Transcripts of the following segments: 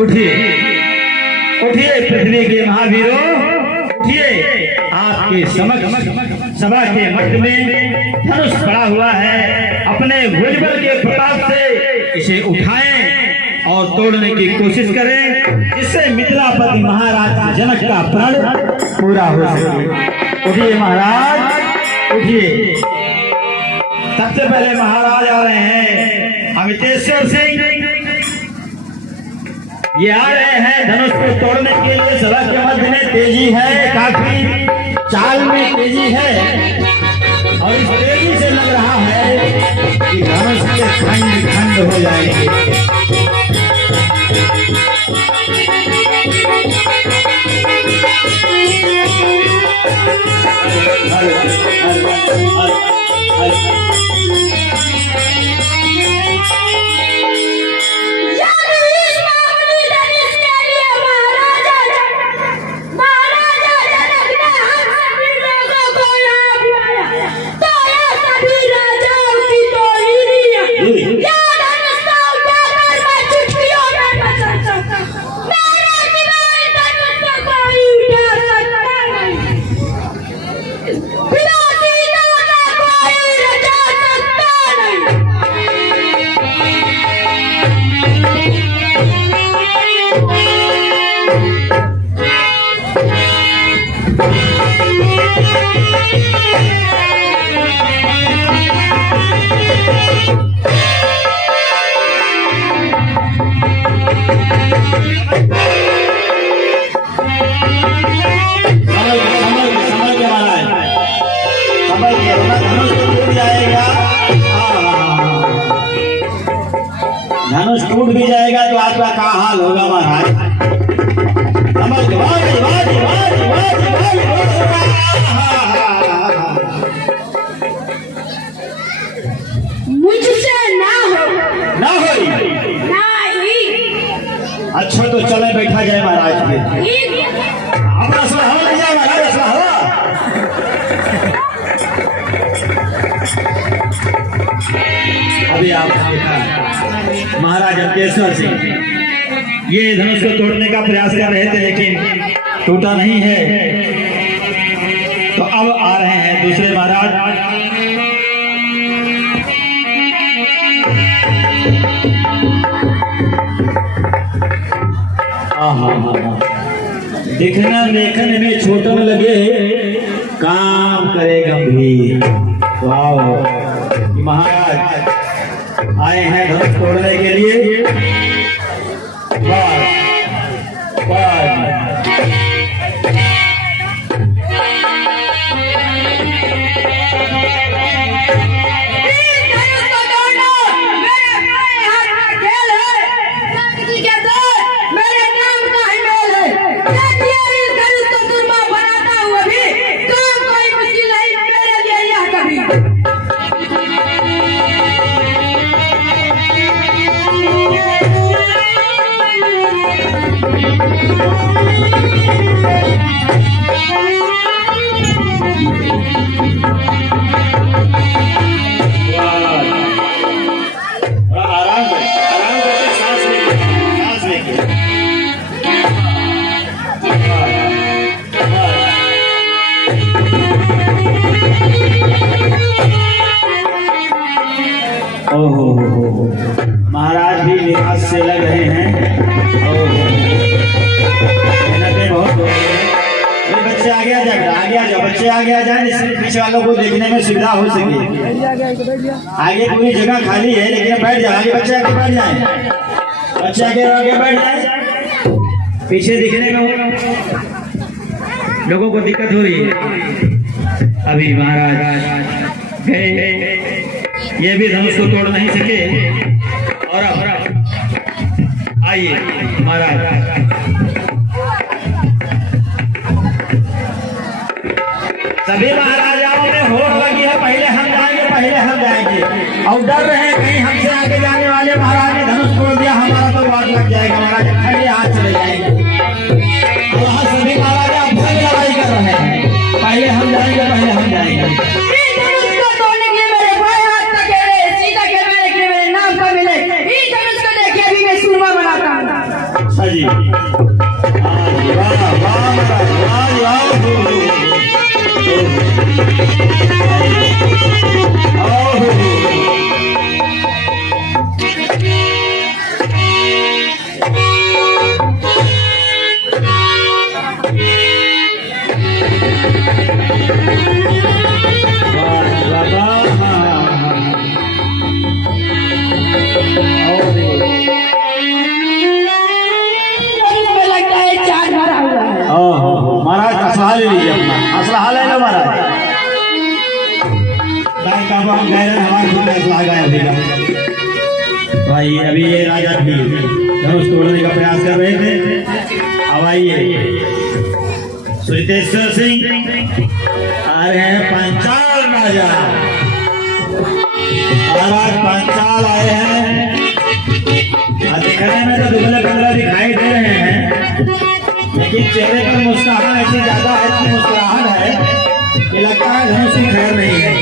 उठिए उठिए पृथ्वी के महावीरों, उठिए। आपके समक्ष सभा के मध्य में धनुष पड़ा हुआ है। अपने भुजबल के प्रताप से इसे उठाएं और तोड़ने की कोशिश करें, जिससे मिथिलापति महाराज जनक का प्रण पूरा हो सके। उठिए महाराज, उठिए। सबसे पहले महाराज आ रहे हैं अमितेश्वर सिंह। ये आ रहे हैं धनुष को तोड़ने के लिए। सभा के मध्य में तेजी है, काफी चाल में तेजी है, और इस तेजी से लग रहा है कि धनुष के खंड खंड हो जाएंगे। धनुष टूट भी जाएगा तो आपका क्या हाल होगा महाराज? मुझसे ना हो, ना हो। अच्छा तो चले बैठा जाए महाराज पे। अपना सुलह लग जाए महाराज, सुलह। अभी आपने देखा महाराज अमितेश्वर सिंह ये धनुष को तोड़ने का प्रयास कर रहे थे, लेकिन टूटा नहीं है। तो अब आ रहे हैं दूसरे महाराज। दिखना देखने में छोटा में लगे, काम करे गंभीर। महाराज आए हैं धनुष तोड़ने के लिए। महाराज भी निराश से लग रहे हैं। बहुत बच्चे आगे आ जाए, आगे आ जाओ, बच्चे आगे आ जाए, इसलिए पीछे वालों को देखने में सुविधा हो सके। आगे पूरी जगह खाली है, लेकिन बैठ जाओ, आगे बच्चे आगे बैठ जाए, बच्चे आगे बैठ जाए। पीछे दिखने में लोगों को दिक्कत हो रही है। अभी महाराज गए, ये भी धनुष को तोड़ नहीं सके। और अब आइए महाराज, सभी महाराजाओं में होड़ लगी है, पहले हम जाएंगे, पहले हम जाएंगे, और डर रहे हैं कहीं हमसे आगे जाने वाले महाराज ने धनुष तोड़ दिया, हमारा तो वार लग जाएगा, महाराज खड़े हाथ चले जाएंगे। वहाँ सभी महाराजा अपनी लड़ाई कर रहे हैं, पहले हम जाएंगे, पहले हम जाएंगे। जी, वाह वाह महाराज, वाह वाह, महाराज असला ले लीजिए, अपना असला ले लो महाराज। हमारे असला गायब देगा भाई। अभी ये राजा भी धनुष तोड़ने का प्रयास कर रहे थे। अब आइए सुतेश्वर सिंह आ रहे हैं, पंचाल राजा महाराज पंचाल आए हैं। देखने में तो दुबले पतले दिखाई दे रहे हैं, लेकिन चेहरे पर मुस्कुराहट ऐसी ज्यादा है कि मुस्कुराहट है कि लगता है धनुष की खैर नहीं है।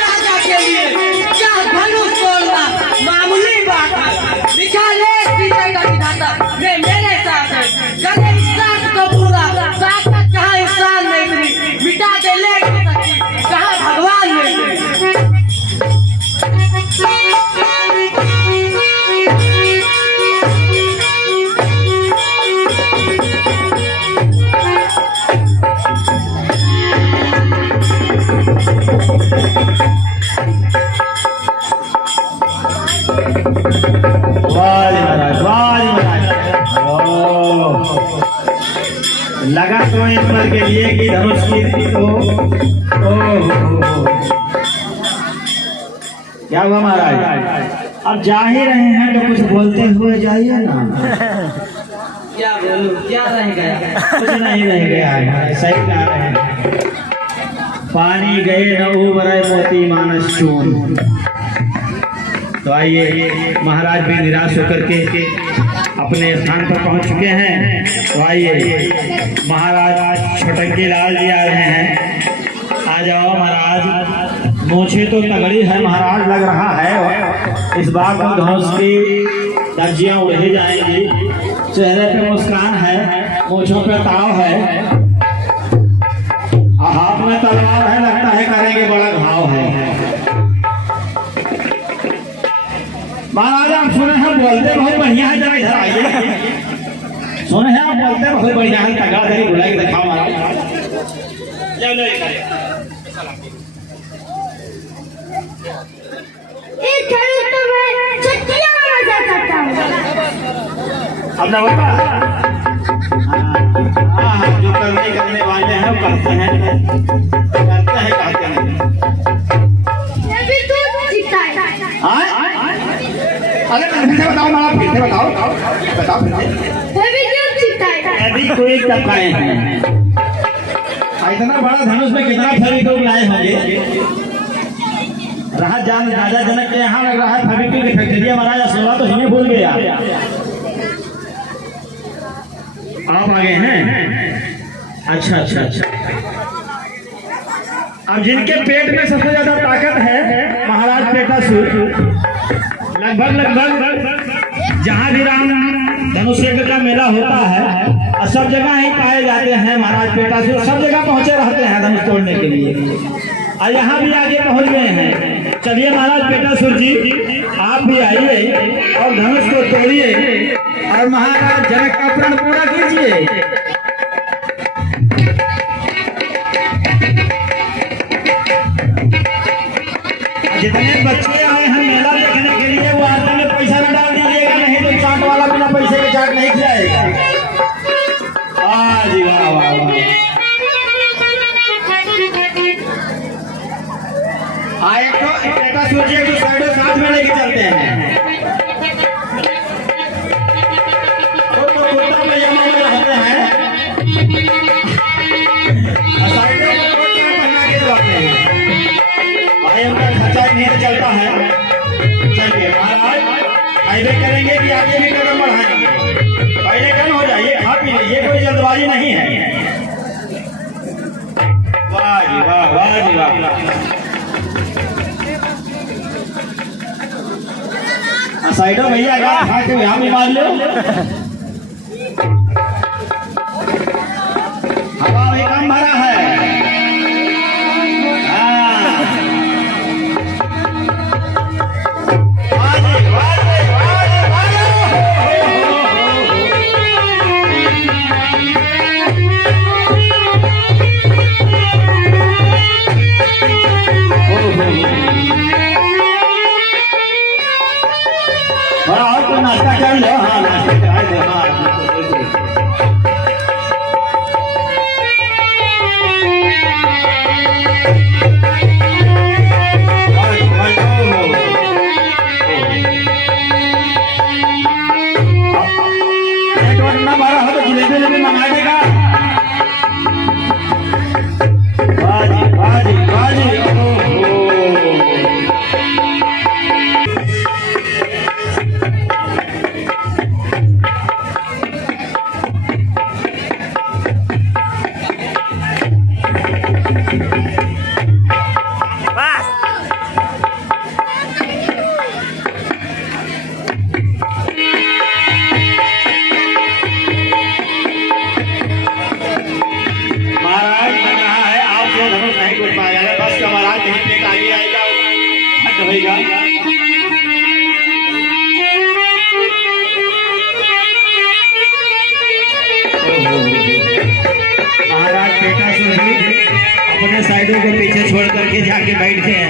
राजा के लिए क्या धनुष तोड़ना मामूली बात है। लिखा लेख पीछेगा विधाता वे मेरे साथ है। करे इंसान को पूरा साथ कहाँ इंसान नहीं मिली, मिटा दे लेख सच्ची कहाँ भगवान नहीं मिली। लगा तो इस पल के लिए कि धनुष की तो क्या हुआ महाराज? अब जा ही रहे हैं तो कुछ बोलते हुए जाइए ना। क्या बोलूं, क्या रह गया? कुछ नहीं रह गया है, सही कह रहे हैं। पानी गए न उबरे मोती मानस चून। तो आइए, महाराज भी निराश होकर के अपने स्थान पर पहुंच चुके हैं। तो आइए, महाराज छोटंकी लाल जी आ रहे हैं। आ जाओ महाराज, मूछें तो तगड़ी है महाराज, लग रहा है इस बार तो धनुष की दर्जियां उड़े जाएंगी। चेहरे पे मुस्कान है, मूछों पे ताव है, हाथ में तलवार है, लगता है करेंगे बड़ा घाव है। महाराज आप सुने हैं बोलते बहुत बढ़िया है, जरा इधर आइए। सुने हैं आप बोलते बहुत बढ़िया है, तगड़ा धरी बुलाई दिखाओ महाराज। अपना बाबा जो करने वाले हैं करते हैं कहते हैं। अरे फिर से बताओ ना, फिर से बताओ अभी कोई टपकाए हैं। इतना बड़ा धनुष में कितना फेविक्विक लाए होंगे? रहा जान राजा जनक के यहाँ लग रहा है फेविक्विक की फैक्ट्री। महाराज सोलह तो हमें भूल गया। आप आ गए हैं? अच्छा अच्छा अच्छा। अब जिनके पेट में सबसे ज्यादा ताकत है महाराज पेटासुर, लगभग जहाँ भी राम धनुष यज्ञ का मेला होता है सब जगह ही पाए जाते हैं महाराज पेटासुर। सब जगह पहुंचे रहते हैं धनुष तोड़ने के लिए, और यहाँ भी आगे पहुंच गए हैं। चलिए महाराज पेटासुर जी, आप भी आइए और धनुष को तोड़िए और महाराज जनक का प्रण पूरा कीजिए। जितने बच्चे आए हैं मेला देखने के लिए वो आदमी में पैसा न डाल दीजिएगा, नहीं तो चाट वाला बिना पैसे के चाट नहीं खिलाएगा। जी वाह वाह वाह। आए तो बेटा सोचिए कि साइडो साथ में लेके चलते हैं। तो कुर्ता में जमा में रहते हैं, साइडो में पहना के रहते हैं। भाई उनका खर्चा नहीं चलता है। चलिए महाराज हाईवे करेंगे कि आगे भी कदम बढ़ाएंगे? पहले कम हो जाइए, खा पी लीजिए, कोई जल्दबाजी नहीं है। वाह जी वाह, वाह जी वाह। साइडो भैया खा के यहाँ भी मार लो। हवा में कम भरा है। हाँ। वाजे, वाजे, वाजे, वाजे। Oh,